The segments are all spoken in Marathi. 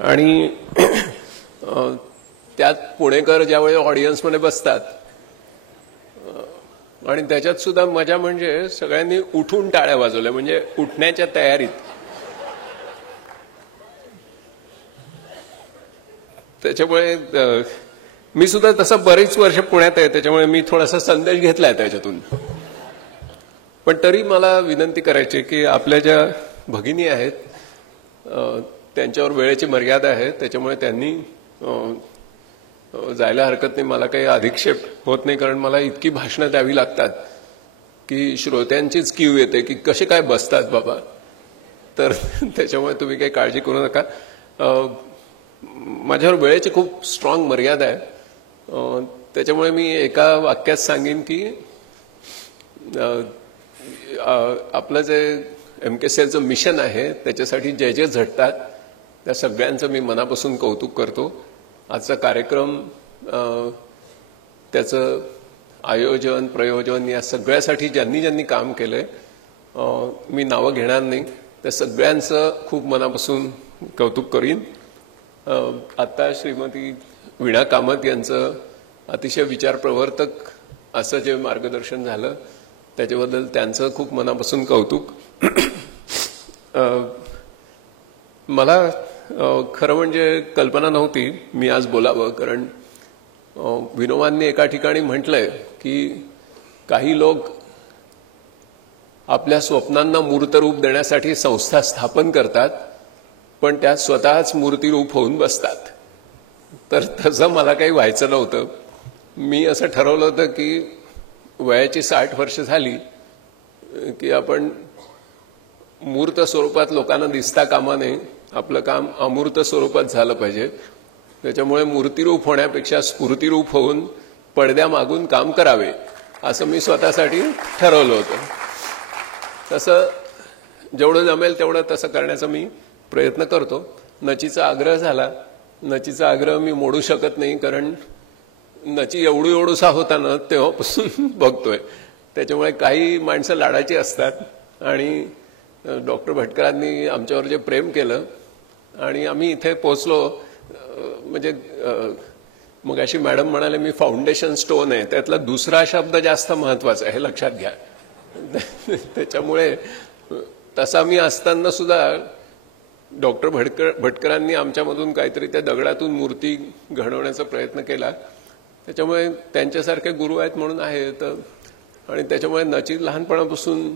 आणि त्यात पुणेकर ज्यावेळी ऑडियन्समध्ये बसतात आणि त्याच्यात सुद्धा मजा म्हणजे सगळ्यांनी उठून टाळ्या वाजवल्या, म्हणजे उठण्याच्या तयारीत. त्याच्यामुळे मी सुद्धा तसं बरीच वर्ष पुण्यात आहे, त्याच्यामुळे मी थोडासा संदेश घेतलाय त्याच्यातून. पण तरी मला विनंती करायची की आपल्या ज्या भगिनी आहेत त्यांच्यावर वेळेची मर्यादा आहे, त्याच्यामुळे त्यांनी जायला हरकत नाही. मला काही अधिक्षेप होत नाही, कारण मला इतकी भाषणं द्यावी लागतात की श्रोत्यांचीच क्यू येते की कसे काय बसतात बाबा. तर त्याच्यामुळे तुम्ही काही काळजी करू नका. माझ्यावर वेळेची खूप स्ट्रॉंग मर्यादा आहे, त्याच्यामुळे मी एका वाक्यात सांगेन की आपलं जे MKCLचं मिशन आहे त्याच्यासाठी जे जे झटतात त्या सगळ्यांचं मी मनापासून कौतुक करतो. आजचा कार्यक्रम, त्याचं आयोजन प्रयोजन या सगळ्यासाठी ज्यांनी ज्यांनी काम केलंय, मी नावं घेणार नाही, त्या सगळ्यांचं खूप मनापासून कौतुक करीन. आता श्रीमती वीणा कामत यांचं अतिशय विचारप्रवर्तक असं जे मार्गदर्शन झालं त्याच्याबद्दल त्यांचं खूप मनापासून कौतुक. मला खरं म्हणजे कल्पना नव्हती मी आज बोलावं, कारण विनोबांनी एका ठिकाणी म्हटलंय की काही लोक आपल्या स्वप्नांना मूर्तरूप देण्यासाठी संस्था स्थापन करतात, पण त्यात स्वतःच मूर्तिरूप होऊन बसतात. तर तसं मला काही व्हायचं नव्हतं. मी असं ठरवलं होतं की वयाची 60 वर्ष झाली की आपण मूर्त स्वरूपात लोकांना दिसता कामा नये, आपलं काम अमूर्त स्वरूपात झालं पाहिजे. त्याच्यामुळे मूर्तिरूप होण्यापेक्षा स्फूर्तिरूप होऊन पडद्यामागून काम करावे असं मी स्वतःसाठी ठरवलं होतं. तसं जेवढं जमेल तेवढं तसं करण्याचा मी प्रयत्न करतो. नचीचा आग्रह झाला, नचीचा आग्रह मी मोडू शकत नाही, कारण नची एवढूसा होता ना तेव्हापासून बघतोय. त्याच्यामुळे काही माणसं लाडाची असतात आणि डॉक्टर भटकरांनी आमच्यावर जे प्रेम केलं आणि आम्ही इथे पोहोचलो, म्हणजे मग अशी मॅडम म्हणाले मी फाउंडेशन स्टोन आहे, त्यातला दुसरा शब्द जास्त महत्वाचा आहे हे लक्षात घ्या. त्याच्यामुळे तसा मी असताना सुद्धा डॉक्टर भटकरांनी आमच्यामधून काहीतरी त्या दगडातून मूर्ती घडवण्याचा प्रयत्न केला. त्याच्यामुळे त्यांच्यासारखे गुरु आहेत म्हणून आहेत. आणि त्याच्यामुळे नची लहानपणापासून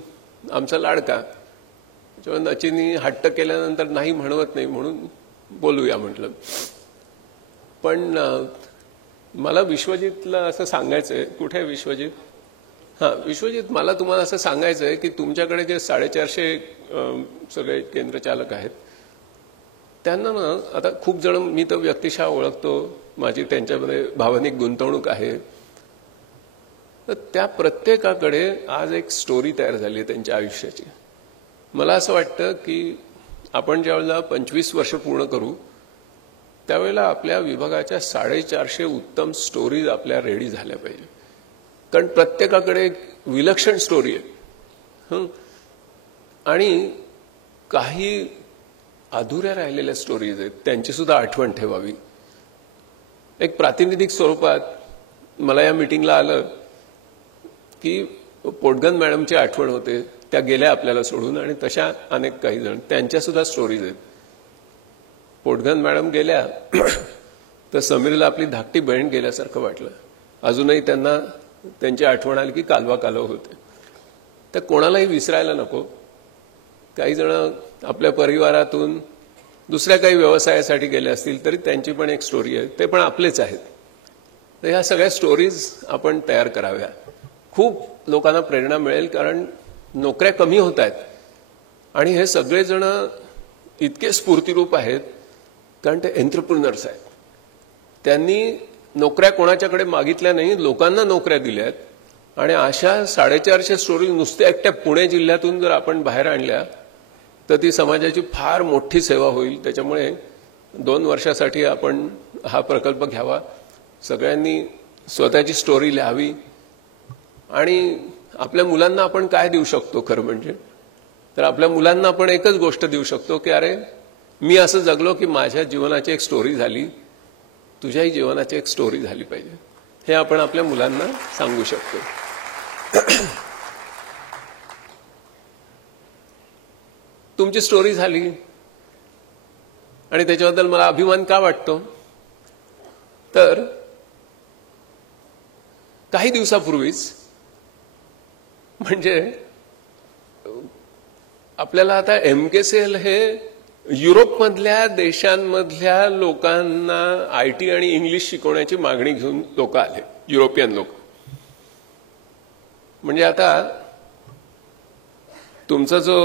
आमचा लाडका, त्याच्यामुळे नचीनी हट्ट केल्यानंतर नाही म्हणवत नाही म्हणून बोलूया म्हटलं. पण मला विश्वजितला असं सांगायचंय, कुठे विश्वजित? विश्वजित, मला तुम्हाला असं सांगायचंय की तुमच्याकडे जे 450 सगळे केंद्रचालक आहेत त्यांना ना आता खूप जण, मी तर व्यक्तिशः ओळखतो, माझी त्यांच्यामध्ये भावनिक गुंतवणूक आहे, तर त्या प्रत्येकाकडे आज एक स्टोरी तयार झाली आहे त्यांच्या आयुष्याची. मला असं वाटतं की आपण ज्यावेळेला 25 वर्ष पूर्ण करू त्यावेळेला आपल्या विभागाच्या 450 उत्तम स्टोरीज आपल्या रेडी झाल्या पाहिजे, कारण प्रत्येकाकडे एक विलक्षण स्टोरी आहे. आणि काही अधुऱ्या राहिलेल्या स्टोरीज आहेत, त्यांची सुद्धा आठवण ठेवावी. एक प्रातिनिधिक स्वरूपात मला या मीटिंगला आलं की पोटगन मॅडमची आठवण होते, त्या गेल्या आपल्याला सोडून, आणि तशा अनेक काही जण, त्यांच्या सुद्धा स्टोरीज आहेत. पोटगन मॅडम गेल्या तर समीरला आपली धाकटी बहीण गेल्यासारखं वाटलं. अजूनही त्यांना त्यांची आठवण आली की कालवा कालव होते. तर कोणालाही विसरायला नको. काही जण आपल्या परिवारातून दुसऱ्या काही व्यवसायासाठी गेले असतील तरी त्यांची पण एक स्टोरी आहे, ते पण आपलेच आहेत. तर ह्या सगळ्या स्टोरीज आपण तयार कराव्या. खूप लोकांना प्रेरणा मिळेल, कारण नोकऱ्या कमी होत आहेत आणि हे सगळेजण इतके स्फूर्तिरूप आहेत कारण ते एंटरप्रिनर्स आहेत. त्यांनी नोकऱ्या कोणाच्याकडे मागितल्या नाही, लोकांना नोकऱ्या दिल्यात. आणि अशा 450 स्टोरी नुसत्या एकट्या पुणे जिल्ह्यातून जर आपण बाहेर आणल्या तर ती समाजाची फार मोठी सेवा होईल. त्याच्यामुळे 2 वर्षासाठी आपण हा प्रकल्प घ्यावा. सगळ्यांनी स्वतःची स्टोरी लिहावी आणि आपल्या मुलांना आपण काय देऊ शकतो खरं म्हणजे, तर आपल्या मुलांना आपण एकच गोष्ट देऊ शकतो की अरे मी असं जगलो की माझ्या जीवनाची एक स्टोरी झाली, तुझ्याही जीवनाची एक स्टोरी झाली पाहिजे, हे आपण आपल्या मुलांना सांगू शकतो. तुमची स्टोरी झाली आणि त्याच्याबद्दल मला अभिमान का वाटतो, तर काही दिवसापूर्वीच, म्हणजे आपल्याला आता MKCL हे युरोपमधल्या देशांमधल्या लोकांना IT आणि इंग्लिश शिकवण्याची मागणी घेऊन लोक आले, युरोपियन लोक. म्हणजे आता तुमचा जो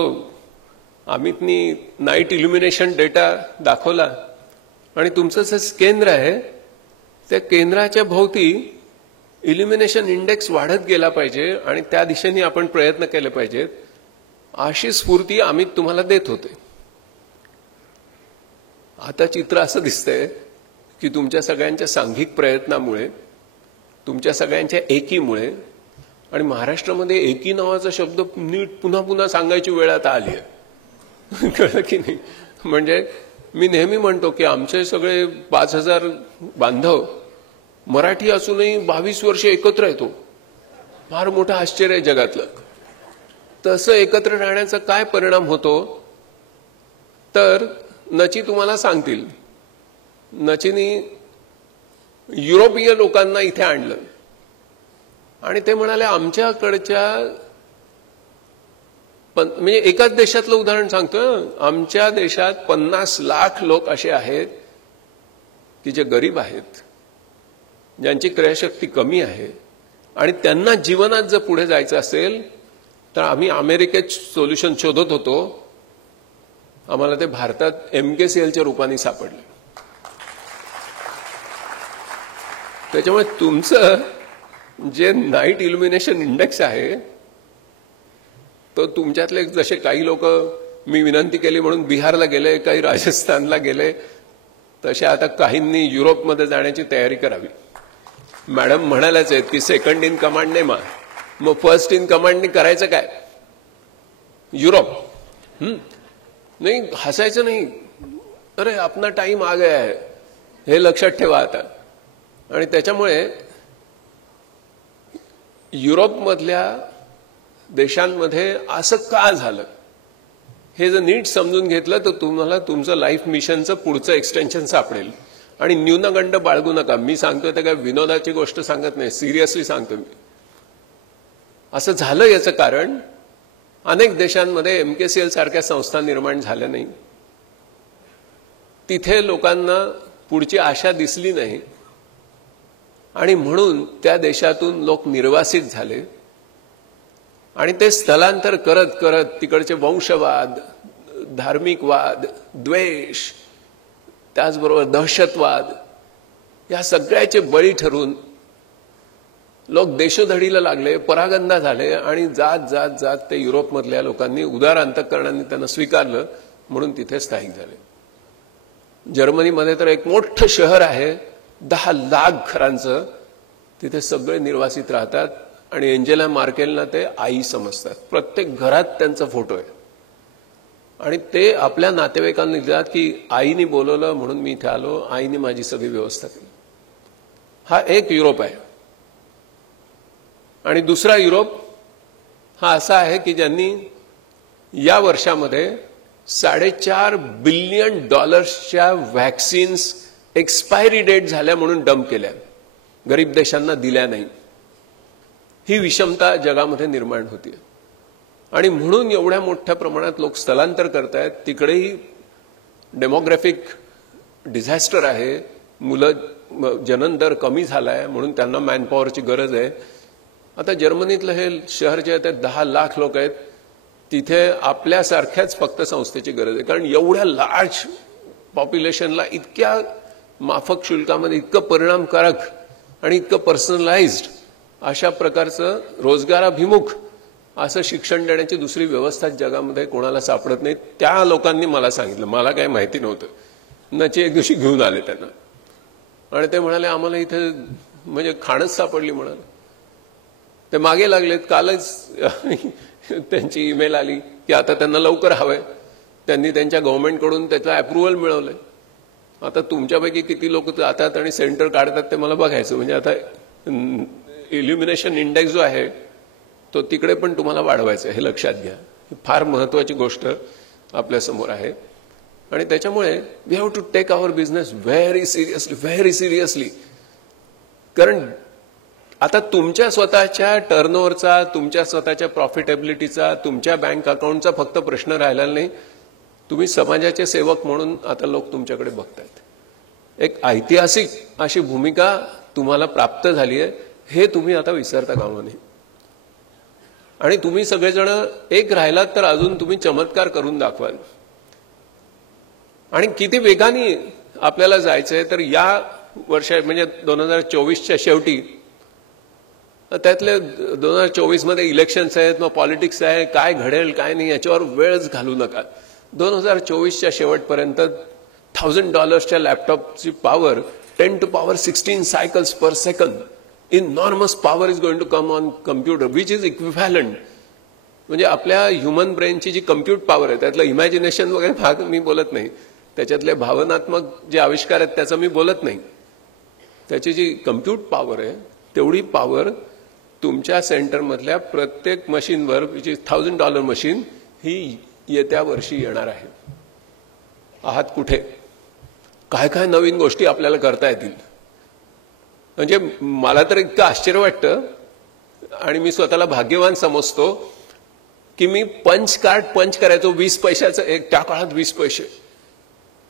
अमितनी नाईट इल्युमिनेशन डेटा दाखवला आणि तुमचं जे केंद्र आहे त्या केंद्राच्या भोवती इल्युमिनेशन इंडेक्स वाढत गेला पाहिजे आणि त्या दिशेने आपण प्रयत्न केले पाहिजेत, अशी स्फूर्ती अमित तुम्हाला देत होते. आता चित्र असं दिसतंय की तुमच्या सगळ्यांच्या सांघिक प्रयत्नामुळे, तुमच्या सगळ्यांच्या एकीमुळे, आणि महाराष्ट्रामध्ये एकी नावाचा शब्द नीट पुन्हा पुन्हा सांगायची वेळ आता आली आहे. कळलं की नाही? म्हणजे मी नेहमी म्हणतो की आमचे सगळे 5,000 बांधव मराठी असूनही 22 वर्ष एकत्र येतो, फार मोठं आश्चर्य आहे जगातलं. तसं एकत्र राहण्याचा काय परिणाम होतो, तर नची तुम्हाला सांगतील. नचीनी युरोपीय लोकांना इथे आणलं आणि ते म्हणाले आमच्याकडच्या, म्हणजे एकाच देशातलं उदाहरण सांगतोय, आमच्या देशात 50 लाख लोक असे आहेत की जे गरीब आहेत, ज्यांची क्रयशक्ती कमी आहे, आणि त्यांना जीवनात जर पुढे जायचं असेल तर आम्ही अमेरिकेत सोल्युशन शोधत होतो, आम्हाला ते भारतात MKCLच्या रूपाने सापडले. त्याच्यामुळे तुमचं जे नाईट इल्युमिनेशन इंडेक्स आहे तो तुमच्यातले जसे काही लोक मी विनंती केली म्हणून बिहारला गेले, काही राजस्थानला गेले, तसे आता काहींनी युरोपमध्ये जाण्याची तयारी करावी. मॅडम म्हणाल्याच आहेत की सेकंड इन कमांड नाही, मग फर्स्ट इन कमांडने करायचं काय? युरोप. नाही, हसायचं नाही, अरे अपना टाइम आ गया है, हे लक्षात ठेवा आता. आणि त्याच्यामुळे युरोपमधल्या देशांमध्ये असं का झालं हे जर नीट समजून घेतलं तर तुम्हाला तुमचं लाईफ मिशनचं पुढचं एक्सटेन्शन सापडेल. आणि न्यूनगंड बाळगू नका. मी सांगतोय तर काय विनोदाची गोष्ट सांगत नाही, सिरियसली सांगतो मी. असं झालं याचं कारण अनेक देशांमध्ये MKCL सारख्या संस्था निर्माण झाल्या नाही, तिथे लोकांना पुढची आशा दिसली नाही आणि म्हणून त्या देशातून लोक निर्वासित झाले आणि ते स्थलांतर करत करत तिकडचे वंशवाद, धार्मिक वाद, द्वेष, त्याचबरोबर दहशतवाद या सगळ्याचे बळी ठरून लोक देशोधडीला लागले, परागंदा झाले आणि जात जात जात ते युरोपमधल्या लोकांनी उदार अंतःकरणाने त्यांना स्वीकारलं म्हणून तिथे स्थायिक झाले. जर्मनीमध्ये तर एक मोठं शहर आहे 10 लाख घरांचं, तिथे सगळे निर्वासित राहतात आणि एंजेला मार्केलना ते आई समजतात. प्रत्येक घरात त्यांचा फोटो आहे आणि ते आपल्या नातेवाईकांना लिहितात की आईने बोलवलं म्हणून मी इथे आलो, आईने माझी सगळी व्यवस्था केली. हा एक युरोप आहे. आणि दुसरा युरोप हा असा आहे की ज्यांनी या वर्षामध्ये $4.5 बिलियन व्हॅक्सिन्स एक्सपायरी डेट झाल्या म्हणून डंप केल्या, गरीब देशांना दिल्या नाही. ही विषमता जगामध्ये निर्माण होती आणि म्हणून एवढ्या मोठ्या प्रमाणात लोक स्थलांतर करतायत. तिकडेही डेमोग्राफिक डिझास्टर आहे, मुलं जनन दर कमी झालाय म्हणून त्यांना मॅनपॉवरची गरज आहे. आता जर्मनीतलं हे शहर जे आहे ते 10 लाख लोक आहेत, तिथे आपल्यासारख्याच फक्त संस्थेची गरज आहे. कारण एवढ्या लार्ज पॉप्युलेशनला इतक्या माफक शुल्कामध्ये इतकं परिणामकारक आणि इतकं पर्सनलाइज्ड अशा प्रकारचं रोजगाराभिमुख असं शिक्षण देण्याची दुसरी व्यवस्था जगामध्ये कोणाला सापडत नाही. त्या लोकांनी मला सांगितलं, मला काही माहिती नव्हतं. नची एक दिवशी घेऊन आले त्यांना आणि ते म्हणाले आम्हाला इथे म्हणजे खाणच सापडली म्हणाले. ते मागे लागलेत. कालच त्यांची ईमेल आली की आता त्यांना लवकर हवंय. त्यांनी त्यांच्या गव्हर्नमेंटकडून त्याचं अप्रुव्हल मिळवलंय. आता तुमच्यापैकी किती लोक जातात आणि सेंटर काढतात ते मला बघायचं. म्हणजे आता इल्युमिनेशन इंडेक्स जो आहे तो तिकडे पण तुम्हाला वाढवायचा आहे, हे लक्षात घ्या. ही फार महत्वाची गोष्ट आपल्यासमोर आहे. आणि त्याच्यामुळे we have to take our business very seriously. कारण आता तुमच्या स्वतःच्या टर्नओव्हरचा, तुमच्या स्वतःच्या प्रॉफिटेबिलिटीचा, तुमच्या बँक अकाउंटचा फक्त प्रश्न राहिला नाही. तुम्ही समाजाचे सेवक म्हणून आता लोक तुमच्याकडे बघतायत. एक ऐतिहासिक अशी भूमिका तुम्हाला प्राप्त झाली आहे, हे तुम्ही आता विसरता कामा नये. आणि तुम्ही सगळेजण एक राहिलात तर अजून तुम्ही चमत्कार करून दाखवाल. आणि किती वेगाने आपल्याला जायचंय तर या वर्षा म्हणजे 2024च्या शेवटी, त्यातले 2024 मध्ये इलेक्शन्स आहेत, मग पॉलिटिक्स आहे, काय घडेल काय नाही याच्यावर वेळच घालू नका. 2024च्या शेवटपर्यंत $1000च्या लॅपटॉपची power 10 to power 16 cycles per सेकंद. Enormous power is going to come on computer which is equivalent. म्हणजे आपल्या ह्युमन ब्रेनची जी कम्प्यूट पॉवर आहे, त्यातलं इमॅजिनेशन वगैरे भाग मी बोलत नाही, त्याच्यातले भावनात्मक जे आविष्कार आहेत त्याचं मी बोलत नाही. त्याची जी कम्प्यूट पॉवर आहे तेवढी पॉवर तुमच्या सेंटरमधल्या प्रत्येक मशीनवर, विच इज $1000 मशीन, ही येत्या वर्षी येणार आहे. आहात कुठे? काय काय नवीन गोष्टी आपल्याला करता येतील. म्हणजे मला तर इतकं आश्चर्य वाटतं आणि मी स्वतःला भाग्यवान समजतो की मी पंच कार्ड पंच करायचो 20 पैशाचं एक, त्या काळात 20 पैसे,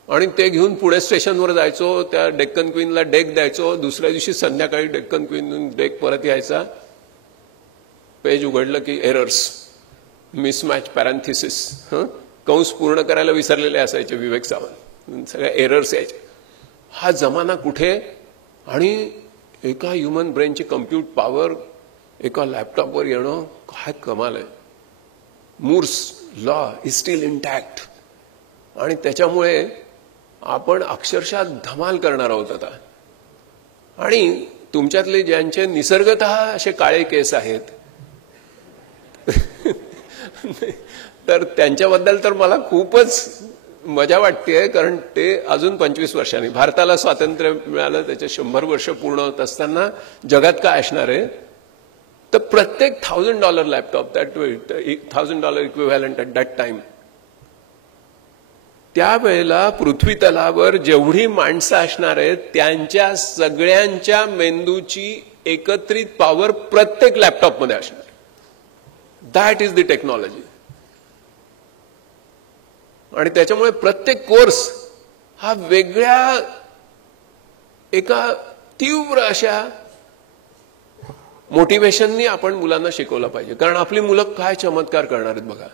आणि ते घेऊन पुणे स्टेशनवर जायचो, त्या डेक्कन क्वीनला डेक द्यायचो, दुसऱ्या दिवशी संध्याकाळी डेक्कन क्वीन डेक परत यायचा. पेज उघडलं की एरर्स, मिसमॅच, पॅरेंथिसिस, कंस पूर्ण करायला विसरलेले असायचे विवेक सावंत, सगळ्या एरर्स यायचे. हा जमाना कुठे? आणि एका ह्युमन ब्रेनची कम्प्यूट पॉवर एका लॅपटॉपवर येणं, काय कमाल आहे. Moore's law is still intact. आणि त्याच्यामुळे आपण अक्षरशः धमाल करणार आहोत आता. आणि तुमच्यातले ज्यांचे निसर्गतः असे काळे केस आहेत तर त्यांच्याबद्दल तर मला खूपच मजा वाटतेय. कारण ते अजून 25 वर्षांनी, भारताला स्वातंत्र्य मिळालं त्याचे 100 वर्ष पूर्ण होत असताना जगात काय असणार आहे, तर प्रत्येक $1000 laptop, that $1000 equivalent at that time, त्यावेळेला पृथ्वी तलावर जेवढी माणसं असणार आहेत त्यांच्या सगळ्यांच्या मेंदूची एकत्रित पॉवर प्रत्येक लॅपटॉपमध्ये असणार. That is the technology. आणि त्याच्यामुळे प्रत्येक कोर्स हा वेगळ्या एका तीव्र अशा मोटिवेशननी आपण मुलांना शिकवलं पाहिजे. कारण आपली मुलं काय चमत्कार करणार आहेत बघा.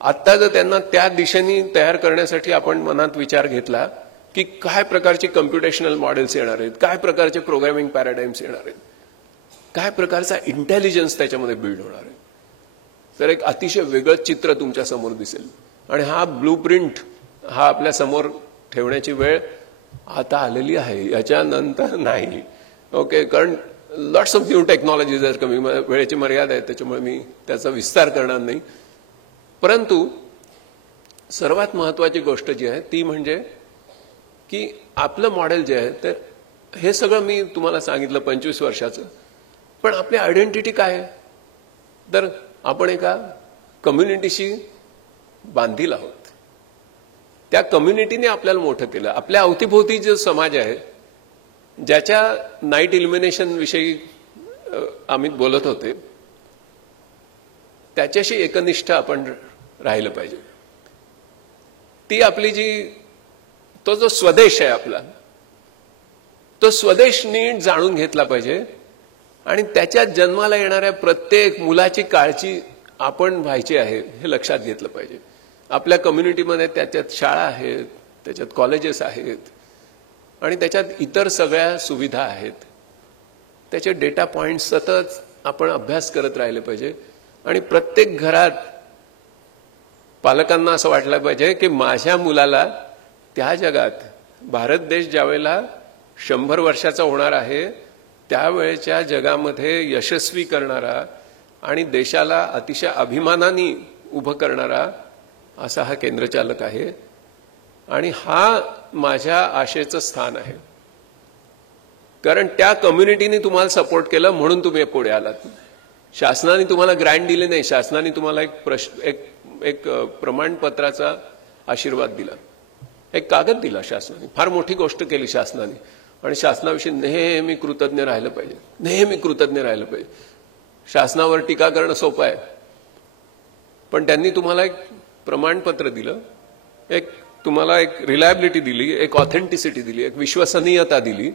आत्ता जर त्यांना त्या दिशेने तयार करण्यासाठी आपण मनात विचार घेतला की काय प्रकारचे कम्प्युटेशनल मॉडेल्स येणार आहेत, काय प्रकारचे प्रोग्रामिंग पॅराडाईम्स येणार आहेत, काय प्रकारचा इंटेलिजन्स त्याच्यामध्ये बिल्ड होणार आहे, तर एक अतिशय वेगळं चित्र तुमच्या समोर दिसेल. आणि हा ब्लूप्रिंट हा आपल्या समोर ठेवण्याची वेळ आता आलेली आहे, याच्यानंतर नाही. ओके, कारण लॉट्स ऑफ न्यू टेक्नॉलॉजीज आहेत, कमी वेळेची मर्यादा आहे त्याच्यामुळे मी त्याचा विस्तार करणार नाही. परंतु सर्वात महत्वाची गोष्ट जी आहे ती म्हणजे की आपलं मॉडेल जे आहे ते, हे सगळं मी तुम्हाला सांगितलं 25 वर्षाचं, पण आपली आयडेंटिटी काय आहे, तर आपण एका कम्युनिटीशी बांधील आहोत. त्या कम्युनिटीने आपल्याला मोठं केलं. आपल्या अवतीभोवती जो समाज आहे, ज्याच्या नाईट इल्युमिनेशन विषयी अमित बोलत होते, त्याच्याशी एकनिष्ठ आपण राहिलं पाहिजे. ती आपली तो जो स्वदेश आहे आपला, तो स्वदेश नीट जाणून घेतला पाहिजे. आणि त्याच्यात जन्माला येणाऱ्या प्रत्येक मुलाची काळजी आपण व्हायची आहे हे लक्षात घेतलं पाहिजे. आपल्या कम्युनिटीमध्ये त्याच्यात शाळा आहेत, त्याच्यात कॉलेजेस आहेत, आणि त्याच्यात इतर सगळ्या सुविधा आहेत. त्याचे डेटा पॉइंट सतत आपण अभ्यास करत राहिले पाहिजे. आणि प्रत्येक घरात पालकांना असं वाटलं पाहिजे की माझ्या मुलाला त्या जगात, भारत देश ज्यावेळेला 100 वर्षाचा होणार आहे त्यावेळेच्या जगामध्ये यशस्वी करणारा आणि देशाला अतिशय अभिमानाने उभं करणारा असा हा केंद्रचालक आहे आणि हा माझ्या आशेचं स्थान आहे. कारण त्या कम्युनिटीने तुम्हाला सपोर्ट केलं म्हणून तुम्ही पुढे आलात. शासनाने तुम्हाला ग्रँट दिले नाही, शासनाने तुम्हाला एक प्रमाणपत्राचा आशीर्वाद दिला, एक कागद दिला शासनाने. फार मोठी गोष्ट केली शासनाने आणि शासनाविषयी नेहमी कृतज्ञ राहिलं पाहिजे, नेहमी कृतज्ञ राहिलं पाहिजे. शासनावर टीका करणं सोपं आहे, पण त्यांनी तुम्हाला एक प्रमाणपत्र दिलं, तुम्हाला एक रिलायबिलिटी दिली, एक ऑथेंटिसिटी दिली, एक विश्वसनीयता दिली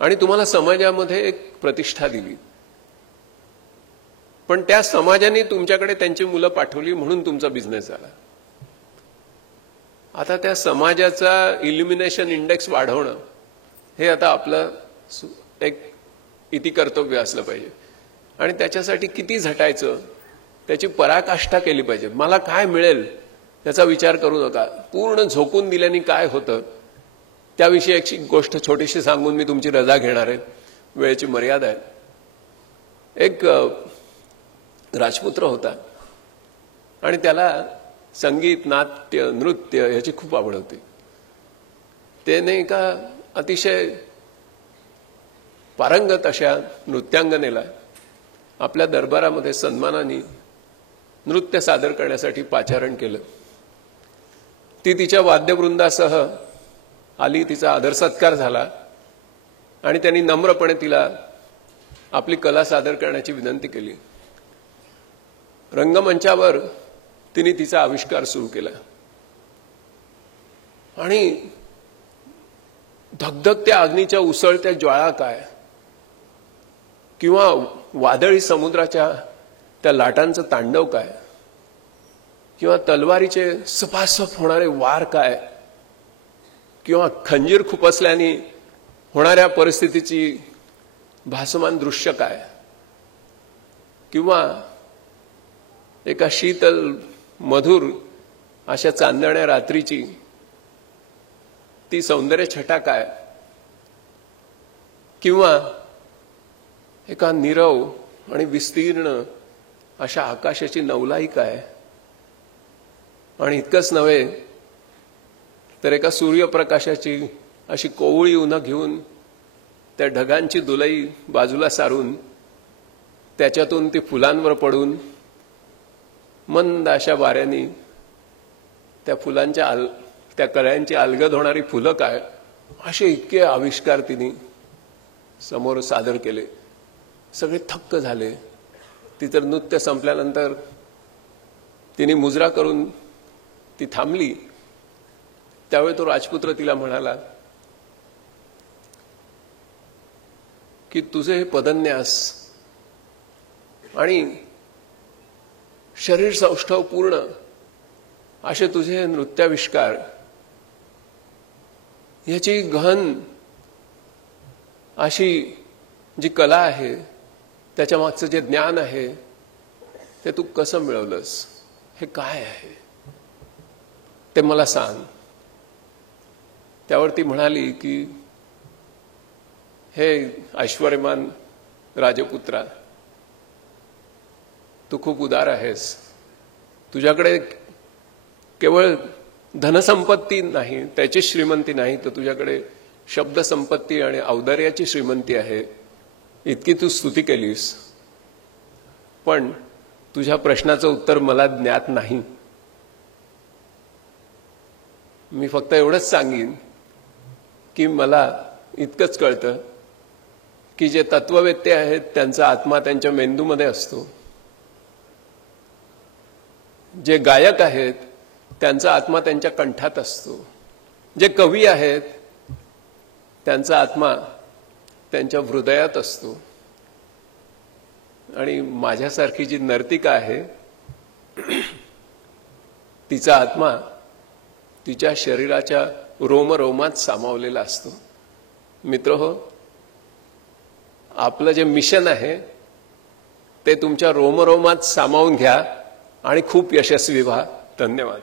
आणि तुम्हाला समाजामध्ये एक प्रतिष्ठा दिली. पण त्या समाजाने तुमच्याकडे त्यांची मुलं पाठवली म्हणून तुमचा बिझनेस झाला. आता त्या समाजाचा इल्युमिनेशन इंडेक्स वाढवणं हे आता आपलं एक इति कर्तव्य असलं पाहिजे आणि त्याच्यासाठी किती झटायचं, त्याची पराकाष्ठा केली पाहिजे. मला काय मिळेल त्याचा विचार करू नका. पूर्ण झोकून दिल्याने काय होतं त्याविषयी एक गोष्ट छोटीशी सांगून मी तुमची रजा घेणार आहे, वेळेची मर्यादा आहे. एक राजपुत्र होता आणि त्याला संगीत, नाट्य, नृत्य याची खूप आवड होती. त्याने एका अतिशय पारंगत अशा नृत्यांगनेला आपल्या दरबारामध्ये सन्मानाने नृत्य सादर करण्यासाठी पाचारण केलं. ती तिच्या वाद्यवृंदासह आली, तिचा आदर सत्कार झाला आणि त्यांनी नम्रपणे तिला आपली कला सादर करण्याची विनंती केली. रंगमंचावर तिने तिचा आविष्कार सुरू केला आणि धगधगत्या अग्नीच्या उसळत्या ज्वाळा काय किंवा वादळी समुद्राच्या त्या लाटांचं तांडव काय किंवा तलवारीचे सपासप होणारे वार काय किंवा खंजीर खुपसल्याने होणाऱ्या परिस्थितीची भासमान दृश्य काय किंवा एका शीतल मधुर अशा चांदण्या रात्रीची ती सौंदर्य छटा काय किंवा एका नीरव आणि विस्तीर्ण अशा आकाशाची नवलाई काय. आणि इतकंच नव्हे तर एका सूर्यप्रकाशाची अशी कोवळी उन्ह घेऊन त्या ढगांची दुलई बाजूला सारून त्याच्यातून ती फुलांवर पडून मंद अशा वाऱ्याने त्या फुलांच्या त्या कळ्यांची अलगद होणारी फुलं काय, असे इतके आविष्कार तिने समोर सादर केले. सगळे थक्क झाले. तिचं नृत्य संपल्यानंतर तिने मुजरा करून ती थांबली. त्यावेळी तो राजपुत्र तिला म्हणाला की तुझे हे पदन्यास आणि शरीर सौष्ठव पूर्ण असे तुझे नृत्याविष्कार याची गहन अशी जी कला आहे, त्याच्या मागचं जे ज्ञान आहे ते तू कसं मिळवलंस, हे काय आहे ते मला सांग. त्यावर ती म्हणाली की हे ऐश्वर्यमान राजपुत्रा, तू खूप उदार आहेस. तुझ्याकडे केवळ धनसंपत्ती नाही, त्याची श्रीमंती नाही, तर तुझ्याकडे शब्दसंपत्ती आणि औदार्याची श्रीमंती आहे. इतकी तू स्तुती केलीस, पण तुझ्या प्रश्नाचं उत्तर मला ज्ञात नाही. मी फक्त एवढंच सांगीन की मला इतकंच कळतं की जे तत्ववेत्ते आहेत त्यांचा आत्मा त्यांच्या मेंदूमध्ये असतो. जे गायक आहेत त्यांचा आत्मा त्यांच्या कंठात असतो. जे कवी आहेत त्यांचा आत्मा त्यांच्या हृदयात असतो. आणि माझ्यासारखी जी नर्तिका आहे तिचा आत्मा तिच्या शरीराच्या रोमरोमात सामावलेला असतो. मित्रहो, आपलं जे मिशन आहे ते तुमच्या रोमरोमात सामावून घ्या आणि खूप यशस्वी व्हा. धन्यवाद.